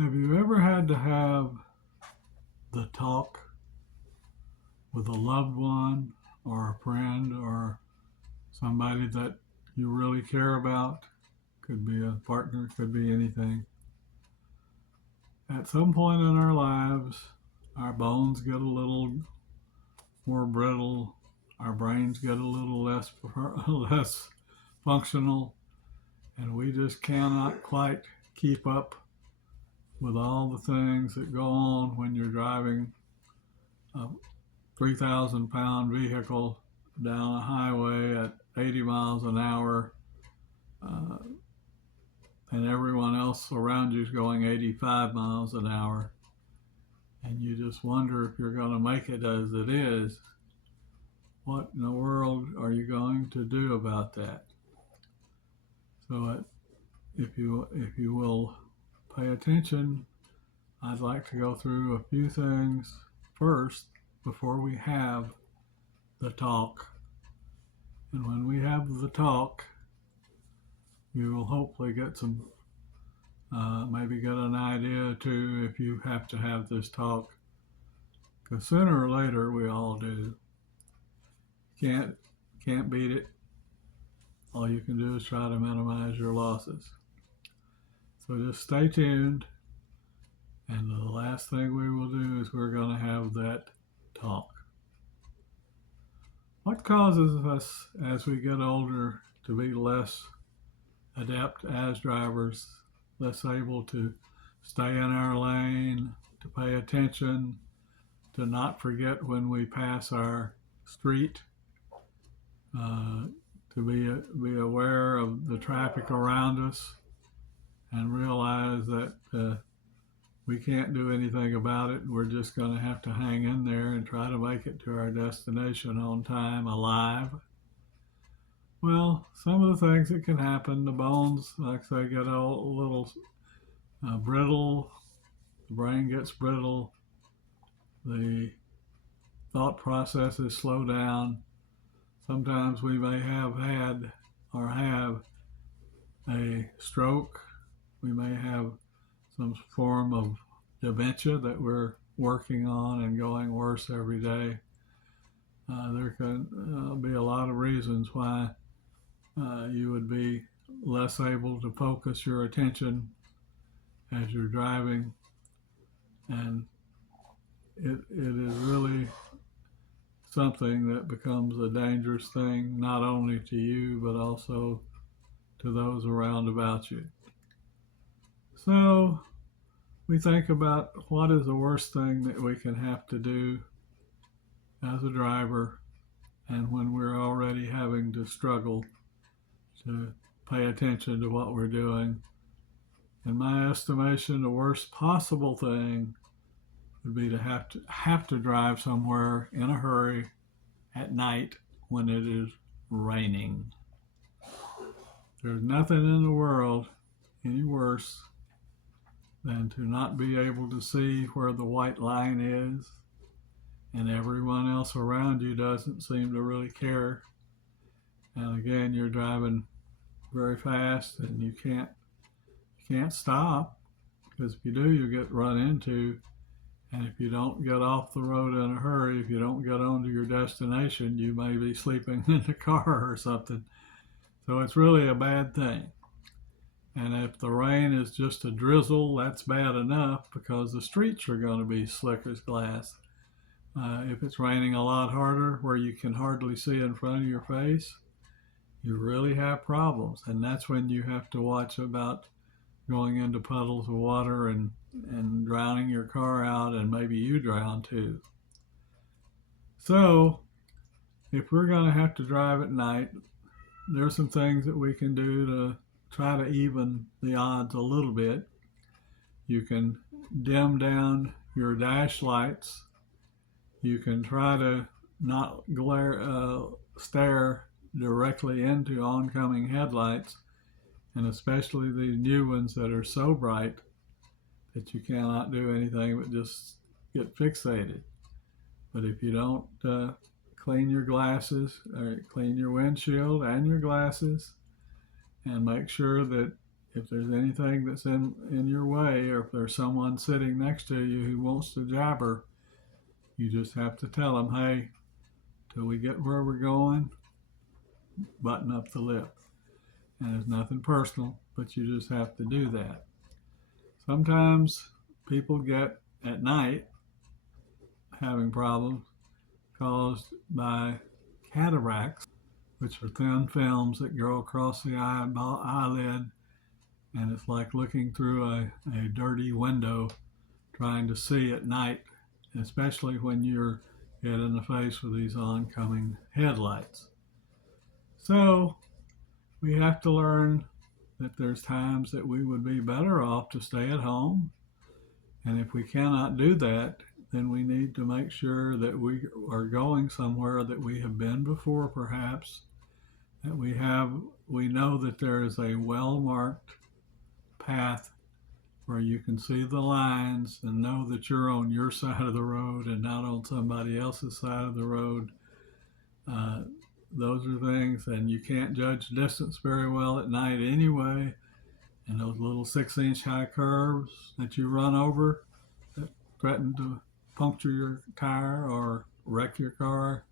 Have you ever had to have the talk with a loved one or a friend or somebody that you really care about? Could be a partner, could be anything. At some point in our lives, our bones get a little more brittle, our brains get a little less less functional, and we just cannot quite keep up with all the things that go on when you're driving a 3,000-pound vehicle down a highway at 80 miles an hour, uh, and everyone else around you is going 85 miles an hour, and you just wonder if you're going to make it as it is. What in the world are you going to do about that? So, if you will pay attention, I'd like to go through a few things first before we have the talk. And when we have the talk, you will hopefully get some, maybe get an idea too if you have to have this talk. Because sooner or later we all do. Can't beat it. All you can do is try to minimize your losses. So just stay tuned. And the last thing we will do is we're going to have that talk. What causes us as we get older to be less adept as drivers, less able to stay in our lane, to pay attention, to not forget when we pass our street, to be aware of the traffic around us and realize that we can't do anything about it. We're just going to have to hang in there and try to make it to our destination on time, alive. Well, some of the things that can happen, the bones, like they get a little brittle, the brain gets brittle, the thought processes slow down. Sometimes we may have had or have a stroke. We may have some form of dementia that we're working on and going worse every day. There can be a lot of reasons why you would be less able to focus your attention as you're driving, and it is really something that becomes a dangerous thing, not only to you but also to those around about you. So we think about what is the worst thing that we can have to do as a driver, and when we're already having to struggle to pay attention to what we're doing. In my estimation, the worst possible thing would be to have to drive somewhere in a hurry at night when it is raining. There's nothing in the world any worse than to not be able to see where the white line is, and everyone else around you doesn't seem to really care. And again, you're driving very fast and you can't stop, because if you do, you get run into. And if you don't get off the road in a hurry, if you don't get on to your destination, you may be sleeping in the car or something. So it's really a bad thing. And if the rain is just a drizzle, that's bad enough, because the streets are going to be slick as glass. If it's raining a lot harder, where you can hardly see in front of your face, you really have problems. And that's when you have to watch about going into puddles of water and drowning your car out, and maybe you drown too. So if we're going to have to drive at night, there's some things that we can do to try to even the odds a little bit. You can dim down your dash lights. You can try to not stare directly into oncoming headlights, and especially the new ones that are so bright that you cannot do anything but just get fixated. But if you don't clean your glasses, or clean your windshield and your glasses, and make sure that if there's anything that's in your way, or if there's someone sitting next to you who wants to jabber, you just have to tell them, hey, till we get where we're going, button up the lip. And it's nothing personal, but you just have to do that. Sometimes people get at night having problems caused by cataracts, which are thin films that go across the eyelid, and it's like looking through a dirty window trying to see at night, especially when you're hit in the face with these oncoming headlights. So we have to learn that there's times that we would be better off to stay at home. And if we cannot do that, then we need to make sure that we are going somewhere that we have been before, perhaps, that we know that there is a well-marked path where you can see the lines and know that you're on your side of the road and not on somebody else's side of the road. Those are things, and you can't judge distance very well at night anyway. And those little 6-inch high curves that you run over that threaten to puncture your tire or wreck your car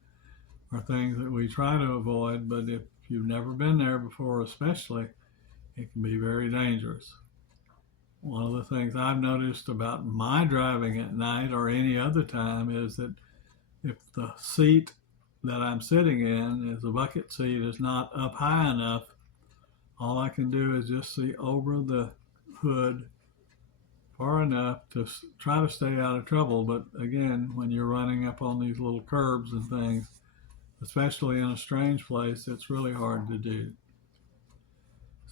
are things that we try to avoid. But if you've never been there before, especially, it can be very dangerous. One of the things I've noticed about my driving at night or any other time is that if the seat that I'm sitting in, if the bucket seat is not up high enough, all I can do is just see over the hood far enough to try to stay out of trouble. But again, when you're running up on these little curbs and things, especially in a strange place, it's really hard to do.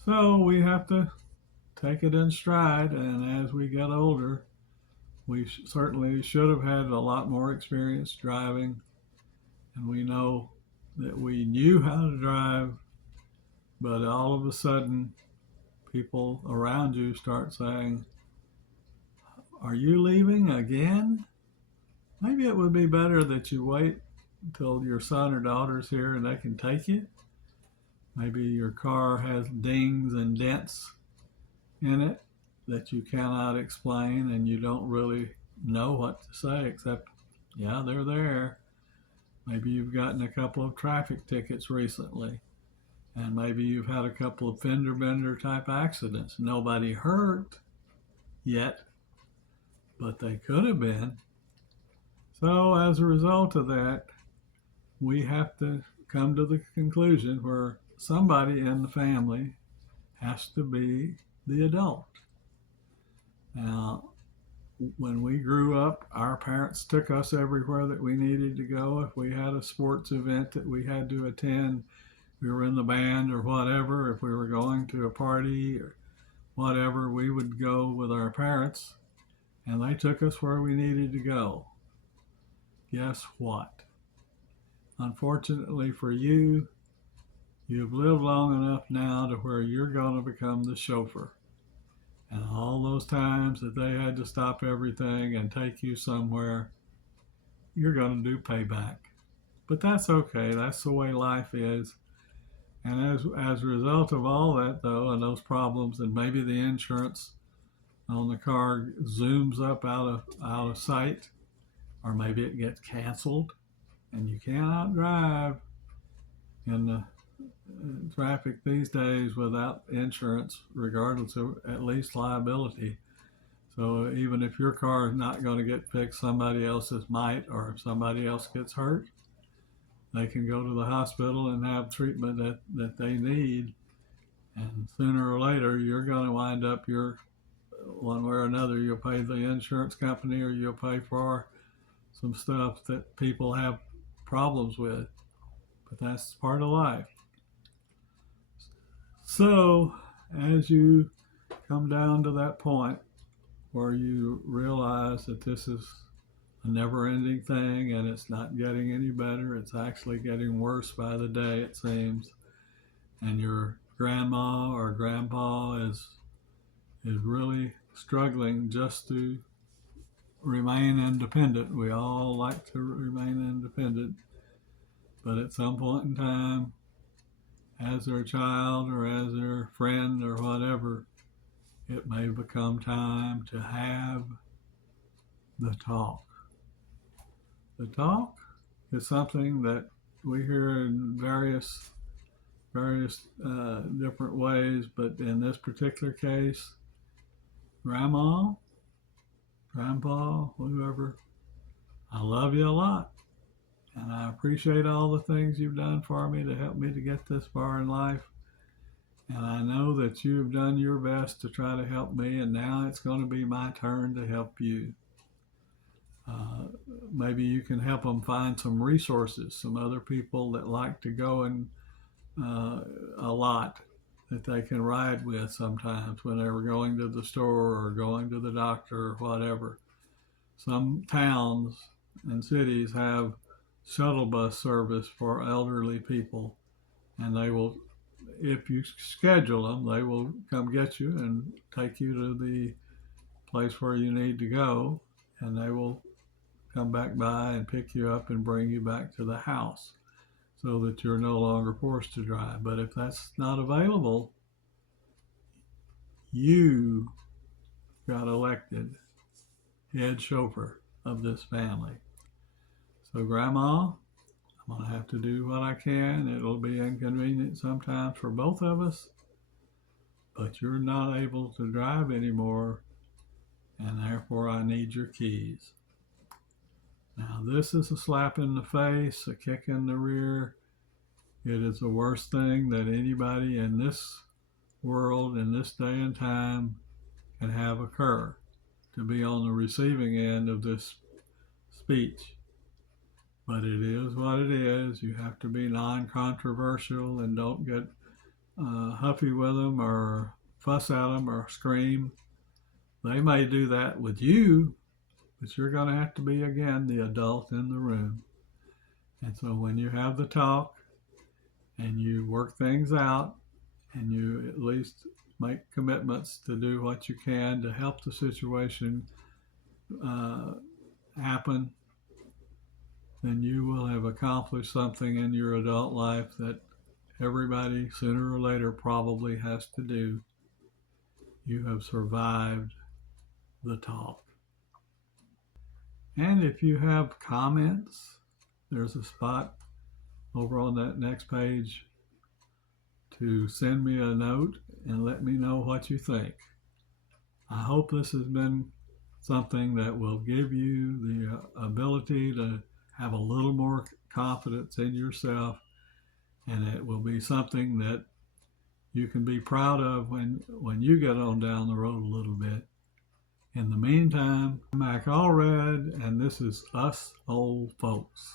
So we have to take it in stride, and as we get older, we certainly should have had a lot more experience driving, and we know that we knew how to drive, but all of a sudden people around you start saying, are you leaving again? Maybe it would be better that you wait until your son or daughter's here and they can take you. Maybe your car has dings and dents in it that you cannot explain, and you don't really know what to say except, yeah, they're there. Maybe you've gotten a couple of traffic tickets recently, and maybe you've had a couple of fender bender type accidents. Nobody hurt yet, but they could have been. So as a result of that, we have to come to the conclusion where somebody in the family has to be the adult. Now, when we grew up, our parents took us everywhere that we needed to go. If we had a sports event that we had to attend, we were in the band or whatever, if we were going to a party or whatever, we would go with our parents, and they took us where we needed to go. Guess what? Unfortunately for you, you've lived long enough now to where you're going to become the chauffeur. And all those times that they had to stop everything and take you somewhere, you're going to do payback. But that's okay. That's the way life is. And as a result of all that, though, and those problems, and maybe the insurance on the car zooms up out of sight, or maybe it gets canceled, and you cannot drive in the traffic these days without insurance, regardless of at least liability. So even if your car is not going to get fixed, somebody else's might, or if somebody else gets hurt, they can go to the hospital and have treatment that they need. And sooner or later, you're going to wind up one way or another, you'll pay the insurance company, or you'll pay for some stuff that people have problems with. But that's part of life. So as you come down to that point where you realize that this is a never-ending thing and it's not getting any better, it's actually getting worse by the day, it seems, and your grandma or grandpa is really struggling just to remain independent. We all like to remain independent, but at some point in time, as their child or as their friend or whatever, it may become time to have the talk. The talk is something that we hear in various different ways, but in this particular case, Grandma, Grandpa, whoever, I love you a lot, and I appreciate all the things you've done for me to help me to get this far in life. And I know that you've done your best to try to help me, and now it's going to be my turn to help you. Uh, Maybe you can help them find some resources, some other people that like to go and a lot that they can ride with sometimes when they were going to the store or going to the doctor or whatever. Some towns and cities have shuttle bus service for elderly people, and they will, if you schedule them, they will come get you and take you to the place where you need to go, and they will come back by and pick you up and bring you back to the house so that you're no longer forced to drive. But if that's not available, you got elected head chauffeur of this family. So, Grandma, I'm going to have to do what I can. It'll be inconvenient sometimes for both of us, but you're not able to drive anymore, and therefore I need your keys. Now, this is a slap in the face, a kick in the rear. It is the worst thing that anybody in this world, in this day and time, can have occur, to be on the receiving end of this speech. But it is what it is. You have to be non-controversial and don't get huffy with them or fuss at them or scream. They may do that with you, but you're going to have to be, again, the adult in the room. And so when you have the talk and you work things out and you at least make commitments to do what you can to help the situation happen, then you will have accomplished something in your adult life that everybody sooner or later probably has to do. You have survived the talk. And if you have comments, there's a spot over on that next page to send me a note and let me know what you think. I hope this has been something that will give you the ability to have a little more confidence in yourself, and it will be something that you can be proud of when you get on down the road a little bit. In the meantime, I'm Mac Allred, and this is Us Old Folks.